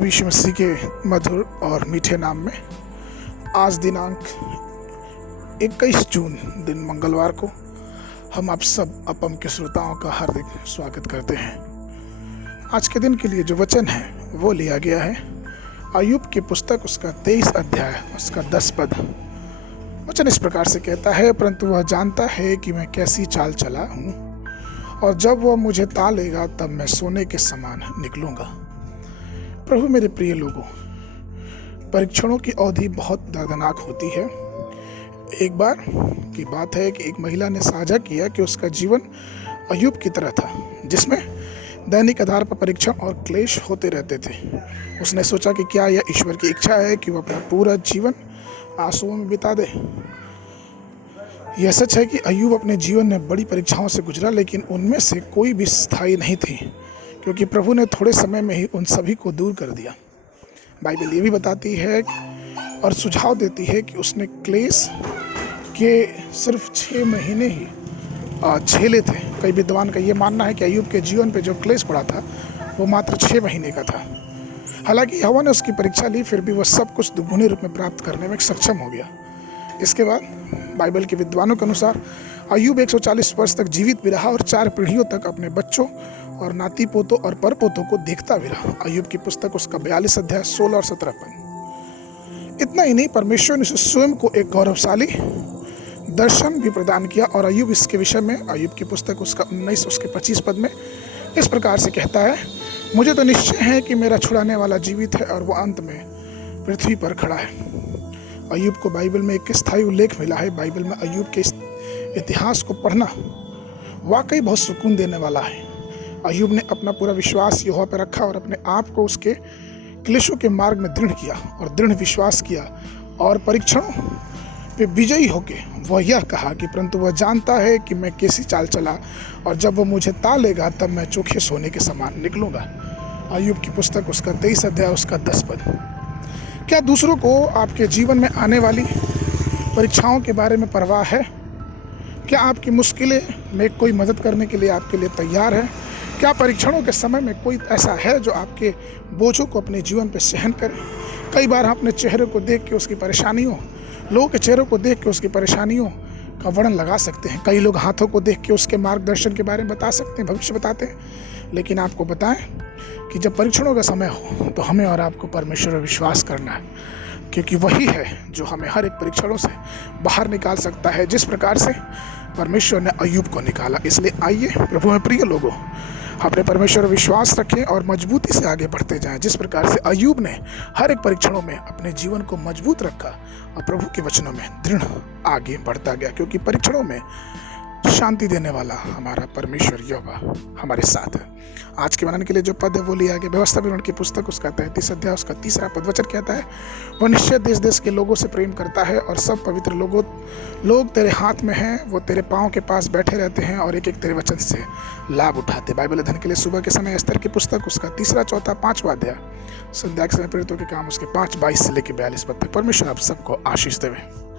प्रभु यीशु मसीह के मधुर और मीठे नाम में आज दिनांक 21 जून दिन मंगलवार को हम आप सब अपम के श्रोताओं का हार्दिक स्वागत करते हैं। आज के दिन के लिए जो वचन है वो लिया गया है अय्यूब की पुस्तक उसका 23 अध्याय उसका 10 पद। वचन इस प्रकार से कहता है, परंतु वह जानता है कि मैं कैसी चाल चला हूँ, और जब वह मुझे तालेगा तब मैं सोने के समान निकलूंगा। प्रभु मेरे प्रिय लोगों, परीक्षणों की अवधि बहुत दर्दनाक होती है। एक बार की बात है कि एक महिला ने साझा किया कि उसका जीवन अय्यूब की तरह था, जिसमें दैनिक आधार पर परीक्षण और क्लेश होते रहते थे। उसने सोचा कि क्या यह ईश्वर की इच्छा है कि वह अपना पूरा जीवन आंसुओं में बिता दे। यह सच है कि अय्यूब अपने जीवन में बड़ी परीक्षाओं से गुजरा, लेकिन उनमें से कोई भी स्थायी नहीं थी, क्योंकि प्रभु ने थोड़े समय में ही उन सभी को दूर कर दिया। बाइबल ये भी बताती है और सुझाव देती है कि उसने क्लेश के सिर्फ 6 महीने ही झेले थे। कई विद्वान का ये मानना है कि अय्यूब के जीवन पे जो क्लेश पड़ा था वो मात्र 6 महीने का था। हालांकि यहोवा ने उसकी परीक्षा ली, फिर भी वह सब कुछ दुगुने रूप में प्राप्त करने में सक्षम हो गया। इसके बाद बाइबल के विद्वानों के अनुसार अय्यूब 140 वर्ष तक जीवित भी रहा और 4 पीढ़ियों तक अपने बच्चों और नाती पोतों और परपोतों को देखता भी रहा। अय्यूब की पुस्तक उसका 42 अध्याय 16 और 17 पद। इतना ही नहीं, परमेश्वर ने उसे स्वयं को एक गौरवशाली दर्शन भी प्रदान किया, और अय्यूब इसके विषय में अय्यूब की पुस्तक उसका 19 उसके 25 पद में इस प्रकार से कहता है, मुझे तो निश्चय है कि मेरा छुड़ाने वाला जीवित है और वह अंत में पृथ्वी पर खड़ा है। अय्यूब को बाइबल में एक स्थायी उल्लेख मिला है। बाइबल में अय्यूब के इतिहास को पढ़ना वाकई बहुत सुकून देने वाला है। अय्यूब ने अपना पूरा विश्वास यहोवा पर रखा और अपने आप को उसके क्लेशों के मार्ग में दृढ़ किया और दृढ़ विश्वास किया, और परीक्षणों पे विजयी होके वह यह कहा कि परंतु वह जानता है कि मैं कैसी चाल चला, और जब वह मुझे तालेगा तब मैं चोखे सोने के समान निकलूंगा। अय्यूब की पुस्तक उसका 23 अध्याय उसका 10 पद। क्या दूसरों को आपके जीवन में आने वाली परीक्षाओं के बारे में परवाह है? क्या आपकी मुश्किलें में कोई मदद करने के लिए आपके लिए तैयार है? क्या परीक्षणों के समय में कोई ऐसा है जो आपके बोझों को अपने जीवन पर सहन करे? कई बार हम अपने चेहरे को देख के उसकी परेशानियों, लोगों के चेहरों को देख के उसकी परेशानियों का वर्णन लगा सकते हैं। कई लोग हाथों को देख के उसके मार्गदर्शन के बारे में बता सकते हैं, भविष्य बताते हैं। लेकिन आपको बताएं कि जब परीक्षणों का समय हो तो हमें और आपको परमेश्वर पर विश्वास करना है, क्योंकि वही है जो हमें हर एक परीक्षणों से बाहर निकाल सकता है, जिस प्रकार से परमेश्वर ने अय्यूब को निकाला। इसलिए आइए प्रभु में प्रिय लोगों, अपने परमेश्वर पर विश्वास रखें और मजबूती से आगे बढ़ते जाएं, जिस प्रकार से अय्यूब ने हर एक परीक्षणों में अपने जीवन को मजबूत रखा और प्रभु के वचनों में दृढ़ आगे बढ़ता गया, क्योंकि परीक्षणों में शांति देने वाला हमारा परमेश्वर यहोवा हमारे साथ है। आज के वर्णन के लिए जो पद है वो लिया गया व्यवस्था विवरण की पुस्तक उसका 33 अध्याय उसका 3 पद। वचन कहता है, वह निश्चय देश देश के लोगों से प्रेम करता है, और सब पवित्र लोग तेरे हाथ में हैं। वो तेरे पाँव के पास बैठे रहते हैं और एक एक तेरे वचन से लाभ उठाते। बाइबल अध्ययन के लिए सुबह के समय एस्तर की पुस्तक उसका 3, 4, 5वां अध्याय। संध्या के समय प्रेरितों के काम उसके 5:22 से लेकर 42 पद तक। परमेश्वर आप सबको आशीष देवे।